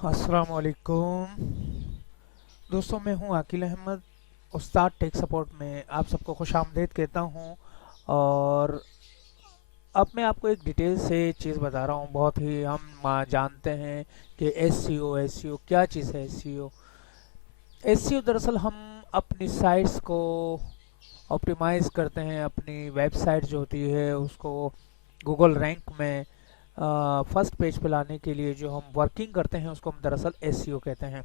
अस्सलाम वालेकुम दोस्तों, मैं हूं आकिल अहमद। उस्ताद टेक सपोर्ट में आप सबको खुश आमदीद कहता हूं। और अब मैं आपको एक डिटेल से चीज़ बता रहा हूं। बहुत ही हम जानते हैं कि एस सी ओ क्या चीज़ है। एस सी ओ दरअसल हम अपनी साइट्स को ऑप्टिमाइज करते हैं। अपनी वेबसाइट जो होती है उसको गूगल रैंक में फर्स्ट पेज पे लाने के लिए जो हम वर्किंग करते हैं उसको हम दरअसल एस कहते हैं।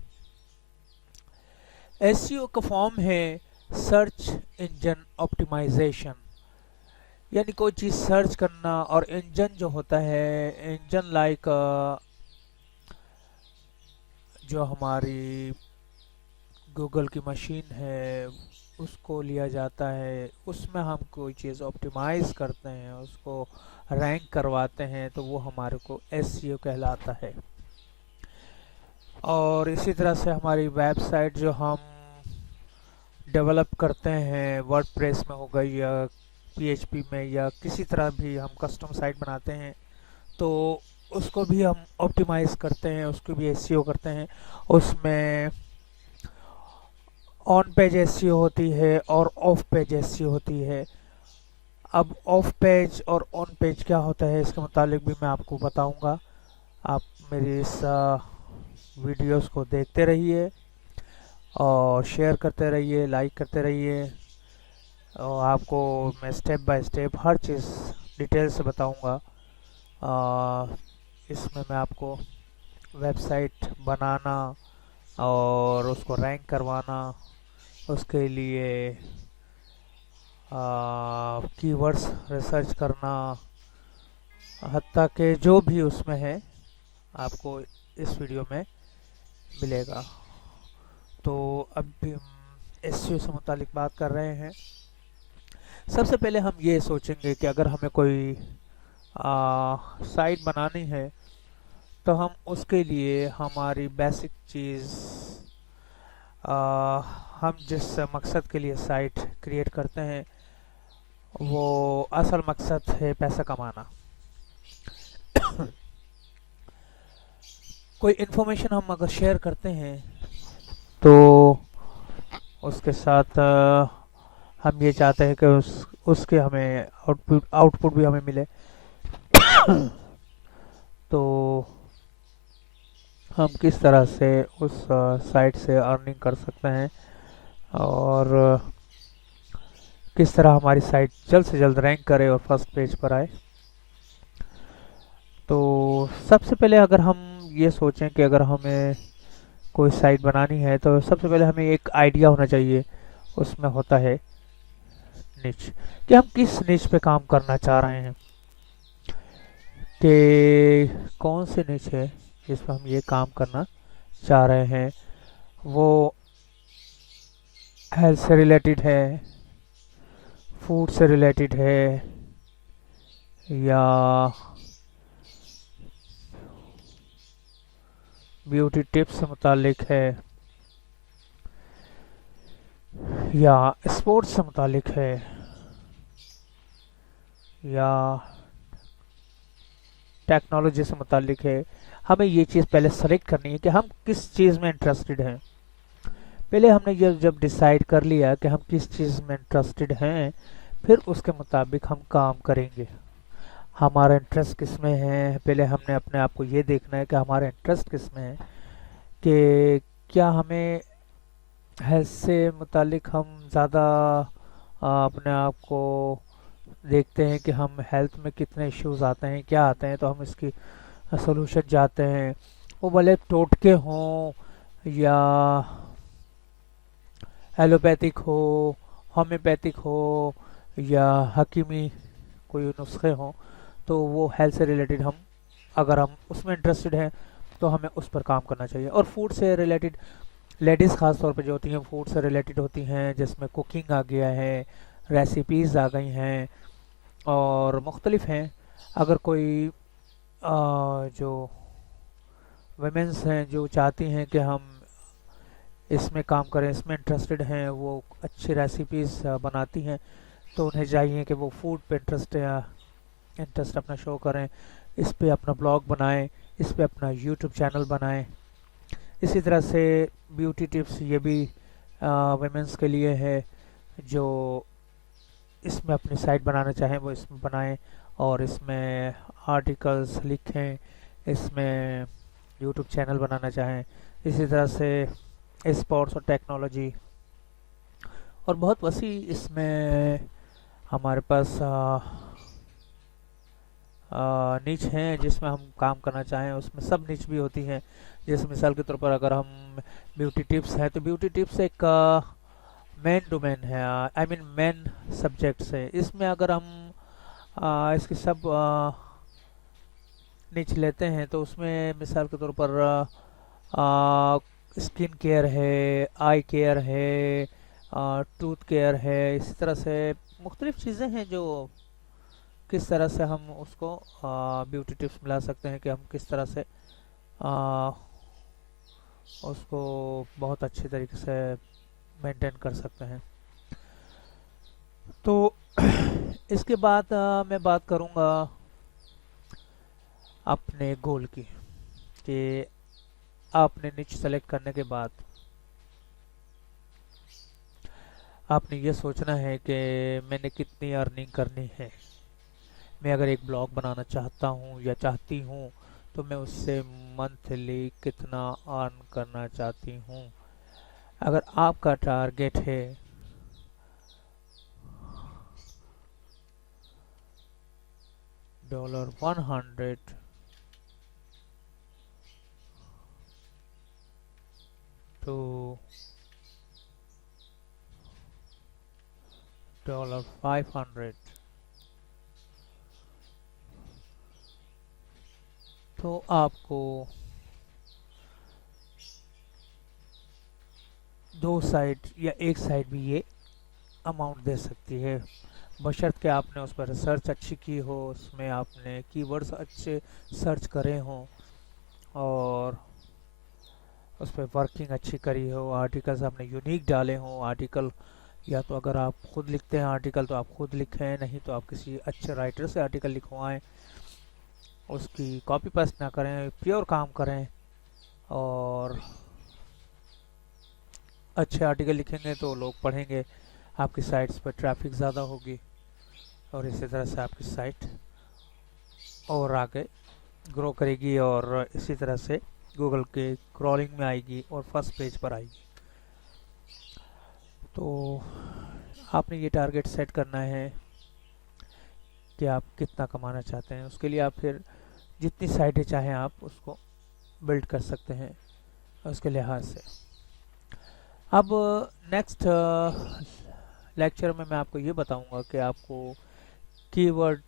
एसईओ का फॉर्म है सर्च इंजन ऑप्टिमाइजेशन। यानी कोई चीज़ सर्च करना। और इंजन जो होता है, इंजन लाइक जो हमारी गूगल की मशीन है उसको लिया जाता है। उसमें हम कोई चीज़ ऑप्टिमाइज करते हैं, उसको रैंक करवाते हैं, तो वो हमारे को एसईओ कहलाता है। और इसी तरह से हमारी वेबसाइट जो हम डेवलप करते हैं, वर्डप्रेस में हो गई या पीएचपी में या किसी तरह भी हम कस्टम साइट बनाते हैं, तो उसको भी हम ऑप्टिमाइज करते हैं, उसको भी एसईओ करते हैं। उसमें ऑन पेज एसईओ होती है और ऑफ पेज एसईओ होती है। अब ऑफ पेज और ऑन पेज क्या होता है इसके मुतालिक भी मैं आपको बताऊंगा। आप मेरी इस वीडियोस को देखते रहिए और शेयर करते रहिए, लाइक करते रहिए। और आपको मैं step by step her cheese detail से बताऊंगा। इसमें मैं आपको वेबसाइट बनाना और उसको रैंक करवाना, उसके लिए कीवर्ड्स रिसर्च करना, हत्ता के जो भी उसमें है आपको इस वीडियो में मिलेगा। तो अब भी हम एसईओ से मुतालिक बात कर रहे हैं। सबसे पहले हम ये सोचेंगे कि अगर हमें कोई साइट बनानी है तो हम उसके लिए हमारी बेसिक चीज़, हम जिस मकसद के लिए साइट क्रिएट करते हैं वो असल मकसद है पैसा कमाना। कोई इन्फॉर्मेशन हम अगर शेयर करते हैं तो उसके साथ हम ये चाहते हैं कि उसके हमें आउटपुट आउटपुट भी हमें मिले। तो हम किस तरह से उस साइट से अर्निंग कर सकते हैं और किस तरह हमारी साइट जल्द से जल्द रैंक करे और फर्स्ट पेज पर आए। तो सबसे पहले अगर हम ये सोचें कि अगर हमें कोई साइट बनानी है तो सबसे पहले हमें एक आइडिया होना चाहिए। उसमें होता है निच, कि हम किस निच पे काम करना चाह रहे हैं, कि कौन से निच है जिस पर हम ये काम करना चाह रहे हैं। वो हेल्थ से रिलेटेड है, फूड से रिलेटेड है, या ब्यूटी टिप्स से मुतालिक है, या स्पोर्ट्स से मुतालिक है, या टेक्नोलॉजी से मुतालिक है। हमें ये चीज़ पहले सेलेक्ट करनी है कि हम किस चीज़ में इंटरेस्टेड हैं। पहले हमने ये जब डिसाइड कर लिया कि हम किस चीज़ में इंटरेस्टेड हैं, फिर उसके मुताबिक हम काम करेंगे। हमारा इंटरेस्ट किस में है, पहले हमने अपने आप को ये देखना है कि हमारा इंटरेस्ट किस में है। कि क्या हमें हेल्थ से मुतालिक हम ज़्यादा अपने आप को देखते हैं कि हम हेल्थ में कितने इश्यूज आते हैं, क्या आते हैं, तो हम इसकी सोल्यूशन चाहते हैं। वो भले टोटके हों या एलोपैथिक हो, होम्योपैथिक हो, या हकीमी कोई नुस्खे हों, तो वो हेल्थ से रिलेटेड हम अगर हम उसमें इंटरेस्टेड हैं तो हमें उस पर काम करना चाहिए। और फूड से रिलेटेड लेडीज़ ख़ास तौर पे जो होती हैं फूड से रिलेटेड होती हैं, जिसमें कुकिंग आ गया है, रेसिपीज़ आ गई हैं और मुख्तलिफ हैं। अगर कोई जो वमेंस हैं जो चाहती हैं कि हम इसमें काम करें, इसमें इंटरेस्टेड हैं, वो अच्छी रेसिपीज़ बनाती हैं, तो उन्हें चाहिए कि वो फूड पे इंटरेस्ट अपना शो करें, इस पे अपना ब्लॉग बनाएं, इस पे अपना यूट्यूब चैनल बनाएं। इसी तरह से ब्यूटी टिप्स, ये भी वुमेंस के लिए है, जो इसमें अपनी साइट बनाना चाहें वो इसमें बनाएं और इसमें आर्टिकल्स लिखें, इसमें यूट्यूब चैनल बनाना चाहें। इसी तरह से स्पोर्ट्स और टेक्नोलॉजी और बहुत वसी इसमें हमारे पास निच हैं जिसमें हम काम करना चाहें, उसमें सब निच भी होती हैं। जैसे मिसाल के तौर पर अगर हम ब्यूटी टिप्स हैं तो ब्यूटी टिप्स एक मेन डोमेन है, आई मीन मेन सब्जेक्ट्स है। इसमें अगर हम इसकी सब निच लेते हैं तो उसमें मिसाल के तौर पर स्किन केयर है, आई केयर है, टूथ केयर है, इसी तरह से मुख्तलिफ चीज़ें हैं जो किस तरह से हम उसको ब्यूटी टिप्स मिला सकते हैं कि हम किस तरह से आ, उसको बहुत अच्छे तरीके से मेंटेन कर सकते हैं। तो इसके बाद मैं बात करूंगा अपने गोल की, कि आपने निच सेलेक्ट करने के बाद आपने ये सोचना है कि मैंने कितनी अर्निंग करनी है। मैं अगर एक ब्लॉग बनाना चाहता हूँ या चाहती हूँ तो मैं उससे मंथली कितना अर्न करना चाहती हूँ। अगर आपका टारगेट है $100 to $500, तो आपको दो साइड या एक साइड भी ये अमाउंट दे सकती है, बशर्ते आपने उस पर रिसर्च अच्छी की हो, उसमें आपने कीवर्ड्स अच्छे सर्च करे हों और उस पर वर्किंग अच्छी करी हो, आर्टिकल्स आपने यूनिक डाले हों। आर्टिकल या तो अगर आप खुद लिखते हैं आर्टिकल तो आप खुद लिखें, नहीं तो आप किसी अच्छे राइटर से आर्टिकल लिखवाएं, उसकी कॉपी पेस्ट ना करें, प्योर काम करें। और अच्छे आर्टिकल लिखेंगे तो लोग पढ़ेंगे, आपकी साइट्स पर ट्रैफिक ज़्यादा होगी और इसी तरह से आपकी साइट और आगे ग्रो करेगी और इसी तरह से गूगल के क्रॉलिंग में आएगी और फर्स्ट पेज पर आएगी। तो आपने ये टारगेट सेट करना है कि आप कितना कमाना चाहते हैं। उसके लिए आप फिर जितनी साइटें चाहें आप उसको बिल्ड कर सकते हैं उसके लिहाज से। अब नेक्स्ट लेक्चर में मैं आपको ये बताऊंगा कि आपको कीवर्ड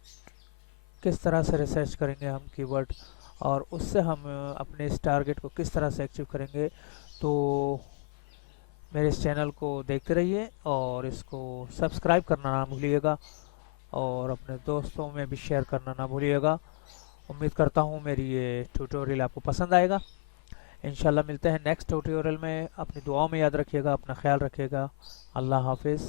किस तरह से रिसर्च करेंगे हम कीवर्ड, और उससे हम अपने इस टारगेट को किस तरह से अचीव करेंगे। तो मेरे इस चैनल को देखते रहिए और इसको सब्सक्राइब करना ना भूलिएगा और अपने दोस्तों में भी शेयर करना ना भूलिएगा। उम्मीद करता हूँ मेरी ये ट्यूटोरियल आपको पसंद आएगा। इंशाल्लाह मिलते हैं नेक्स्ट ट्यूटोरियल में। अपनी दुआओं में याद रखिएगा, अपना ख्याल रखिएगा। अल्लाह हाफिज़।